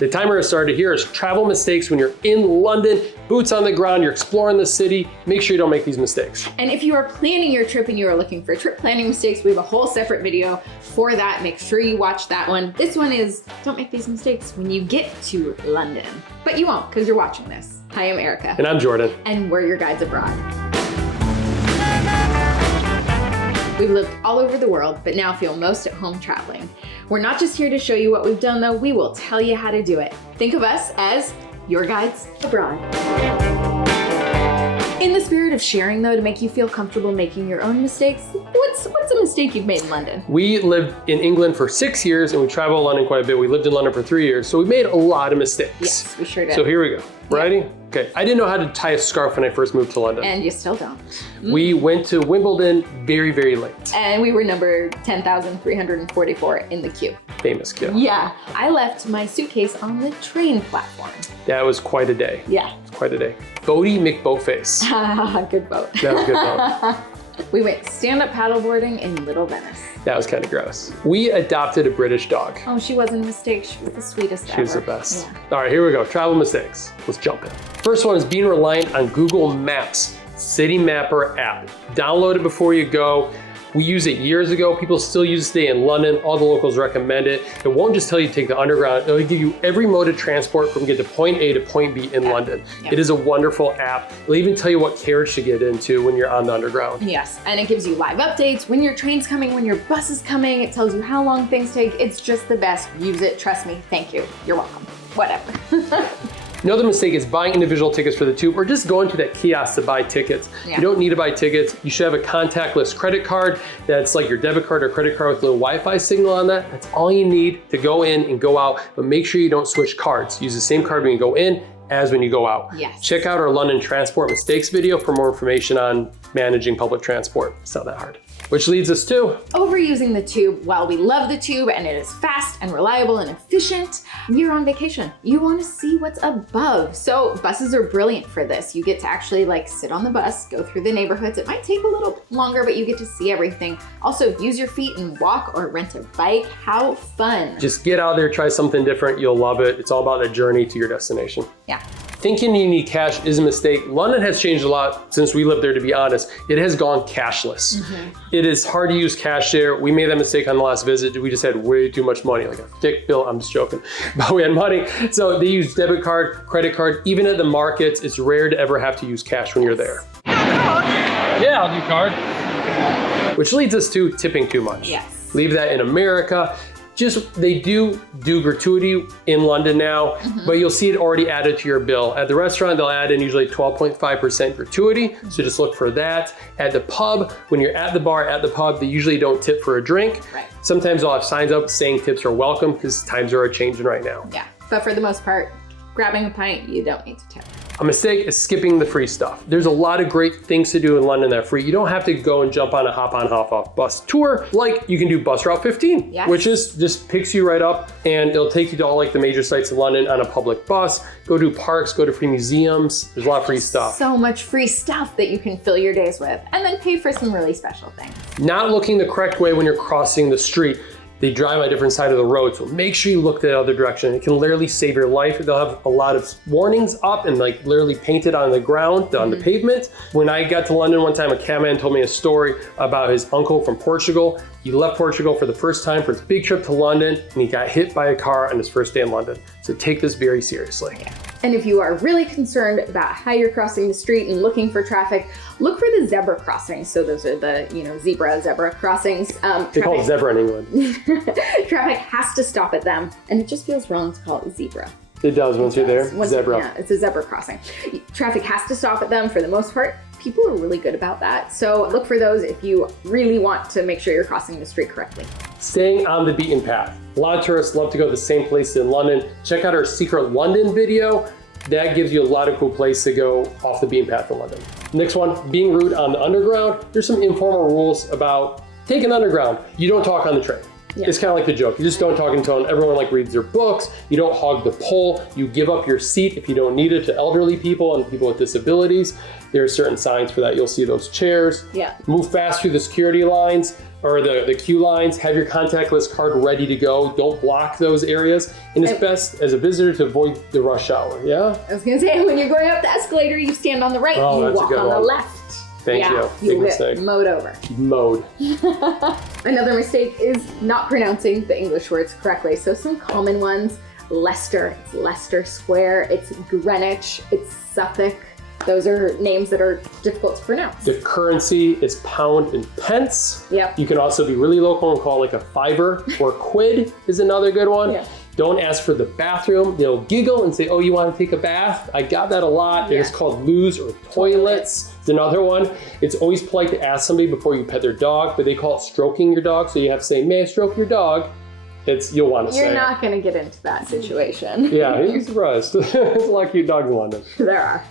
The timer has started. Here is travel mistakes when you're in London, boots on the ground, you're exploring the city. Make sure you don't make these mistakes. And if you are planning your trip and you are looking for trip planning mistakes, we have a whole separate video for that. Make sure you watch that one. This one is, don't make these mistakes when you get to London. But you won't, because you're watching this. Hi, I'm Erica. And I'm Jordan. And we're your guides abroad. We've lived all over the world, but now feel most at home traveling. We're not just here to show you what we've done though, we will tell you how to do it. Think of us as your guides abroad. In the spirit of sharing though, to make you feel comfortable making your own mistakes, what's a mistake you've made in London? We lived in England for 6 years and we traveled London quite a bit. We lived in London for 3 years, so we made a lot of mistakes. Yes, we sure did. So here we go. Ready? Okay, I didn't know how to tie a scarf when I first moved to London. And you still don't. We went to Wimbledon very, very late. And we were number 10,344 in the queue. Famous queue. Yeah, I left my suitcase on the train platform. That was quite a day. Yeah. It was quite a day. Boaty McBoatface. Good boat. That was a good boat. We went stand-up paddleboarding in Little Venice. That was kind of gross. We adopted a British dog. Oh, she wasn't a mistake. She was the sweetest ever. She was the best. Yeah. All right, here we go. Travel mistakes. Let's jump in. First one is being reliant on Google Maps City Mapper app. Download it before you go. We used it years ago. People still use it today in London. All the locals recommend it. It won't just tell you to take the underground. It'll give you every mode of transport from get to point A to point B in London. It is a wonderful app. It'll even tell you what carriage to get into when you're on the underground. Yes, and it gives you live updates, when your train's coming, when your bus is coming. It tells you how long things take. It's just the best. Use it, trust me. Thank you. You're welcome. Whatever. Another mistake is buying individual tickets for the tube or just going to that kiosk to buy tickets. Yeah. You don't need to buy tickets. You should have a contactless credit card that's like your debit card or credit card with a little Wi-Fi signal on that. That's all you need to go in and go out, but make sure you don't switch cards. Use the same card when you go in as when you go out. Yes. Check out our London transport mistakes video for more information on managing public transport. It's not that hard. Which leads us to overusing the tube. While we love the tube and it is fast and reliable and efficient, you're on vacation. You want to see what's above. So buses are brilliant for this. You get to actually like sit on the bus, go through the neighborhoods. It might take a little longer, but you get to see everything. Also, use your feet and walk or rent a bike. How fun. just get out there, try something different. You'll love it. It's all about the journey to your destination. Yeah. Thinking you need cash is a mistake. London has changed a lot since we lived there, to be honest. It has gone cashless. It is hard to use cash there. We made that mistake on the last visit. We just had way too much money, like a thick bill. I'm just joking, but we had money. So they use debit card, credit card. Even at the markets, it's rare to ever have to use cash when you're there. Yeah, I'll do card. Which leads us to tipping too much. Yes. Leave that in America. They do gratuity in London now, but you'll see it already added to your bill. At the restaurant, they'll add in usually 12.5% gratuity, so just look for that. At the pub, when you're at the bar, at the pub, they usually don't tip for a drink. Right. Sometimes they'll have signs up saying tips are welcome because times are changing right now. Yeah, but for the most part, grabbing a pint, you don't need to tip. A mistake is skipping the free stuff. There's a lot of great things to do in London that are free. You don't have to go and jump on a hop on, hop off bus tour. Like you can do bus route 15, which is just picks you right up and it'll take you to all like the major sites in London on a public bus. Go do parks, go to free museums. There's a lot of free stuff. So much free stuff that you can fill your days with and then pay for some really special things. Not looking the correct way when you're crossing the street. They drive on a different side of the road, so make sure you look the other direction. It can literally save your life. They'll have a lot of warnings up and like literally painted on the ground, on the pavement. When I got to London one time, a cabman told me a story about his uncle from Portugal. He left Portugal for the first time for his big trip to London, and he got hit by a car on his first day in London. So take this very seriously. Yeah. And if you are really concerned about how you're crossing the street and looking for traffic, look for the zebra crossings. So those are the, zebra crossings. They call it zebra in England. Traffic has to stop at them, and it just feels wrong to call it zebra. It does once you're there. Zebra. Yeah, it's a zebra crossing. Traffic has to stop at them for the most part. People are really good about that. So look for those if you really want to make sure you're crossing the street correctly. Staying on the beaten path. A lot of tourists love to go to the same places in London. Check out our Secret London video. That gives you a lot of cool places to go off the beaten path in London. Next one, being rude on the underground. There's some informal rules about taking the underground. You don't talk on the train. Yeah. It's kind of like the joke. You just don't talk until everyone reads their books. You don't hog the pole. You give up your seat if you don't need it to elderly people and people with disabilities. There are certain signs for that. You'll see those chairs. Yeah. Move fast through the security lines. or the queue lines, have your contactless card ready to go. Don't block those areas. And it's best as a visitor to avoid the rush hour, yeah? I was gonna say, when you're going up the escalator, you stand on the right, Oh, you that's a walk good on the one. left. Thank you. Big You mistake. get mowed over. Mode. Another mistake is not pronouncing the English words correctly. So some common ones, Leicester, it's Leicester Square, it's Greenwich, it's Suffolk. Those are names that are difficult to pronounce. The currency is pound and pence. Yep. You can also be really local and call it like a fiver, or quid is another good one. Yeah. Don't ask for the bathroom. They'll giggle and say, oh, you want to take a bath? I got that a lot. Yeah. It's called loos or toilets. It's another one. It's always polite to ask somebody before you pet their dog, but they call it stroking your dog. So you have to say, may I stroke your dog? You'll want to say You're it. not going to get into that situation. Yeah, you'd be surprised. There's a lot of cute dogs in London. There are.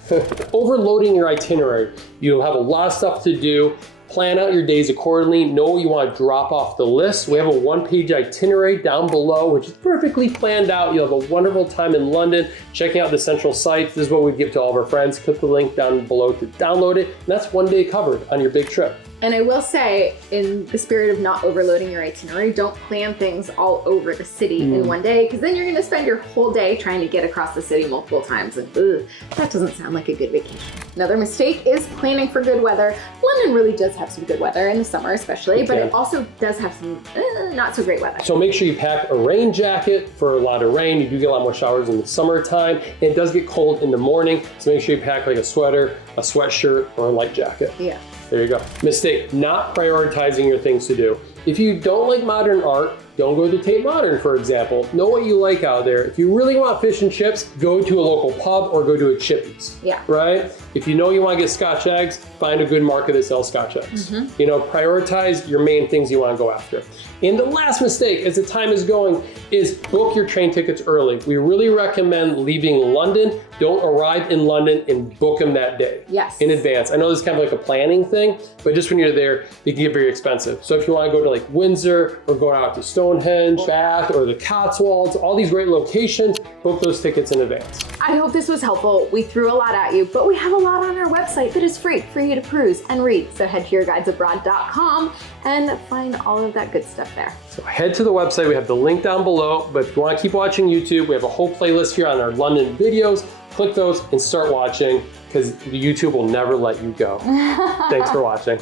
Overloading your itinerary. You'll have a lot of stuff to do. Plan out your days accordingly. Know what you want to drop off the list. We have a one-page itinerary down below, which is perfectly planned out. You'll have a wonderful time in London, checking out the central sites. This is what we give to all of our friends. Click the link down below to download it. And that's one day covered on your big trip. And I will say, in the spirit of not overloading your itinerary, don't plan things all over the city in one day, because then you're going to spend your whole day trying to get across the city multiple times. And that doesn't sound like a good vacation. Another mistake is planning for good weather. London really does have some good weather in the summer especially, but it also does have some not so great weather. So make sure you pack a rain jacket for a lot of rain. You do get a lot more showers in the summertime, and it does get cold in the morning. So make sure you pack like a sweater, a sweatshirt, or a light jacket. Yeah. There you go. Mistake, not prioritizing your things to do. If you don't like modern art, don't go to Tate Modern, for example. Know what you like out there. If you really want fish and chips, go to a local pub or go to a Chippies. Yeah. Right? If you know you want to get Scotch eggs, find a good market that sells Scotch eggs. You know, prioritize your main things you want to go after. And the last mistake, as the time is going, is book your train tickets early. We really recommend leaving London. Don't arrive in London and book them that day. Yes. In advance. I know this is kind of like a planning thing, but just when you're there, they can get very expensive. So if you want to go to like Windsor or go out to Stonehenge, Bath, or the Cotswolds, all these great locations, book those tickets in advance. I hope this was helpful. We threw a lot at you, but we have a lot on our website that is free for you to peruse and read. So head to yourguidesabroad.com and find all of that good stuff there. So head to the website. We have the link down below, but if you want to keep watching YouTube, we have a whole playlist here on our London videos. Click those and start watching, because YouTube will never let you go. Thanks for watching.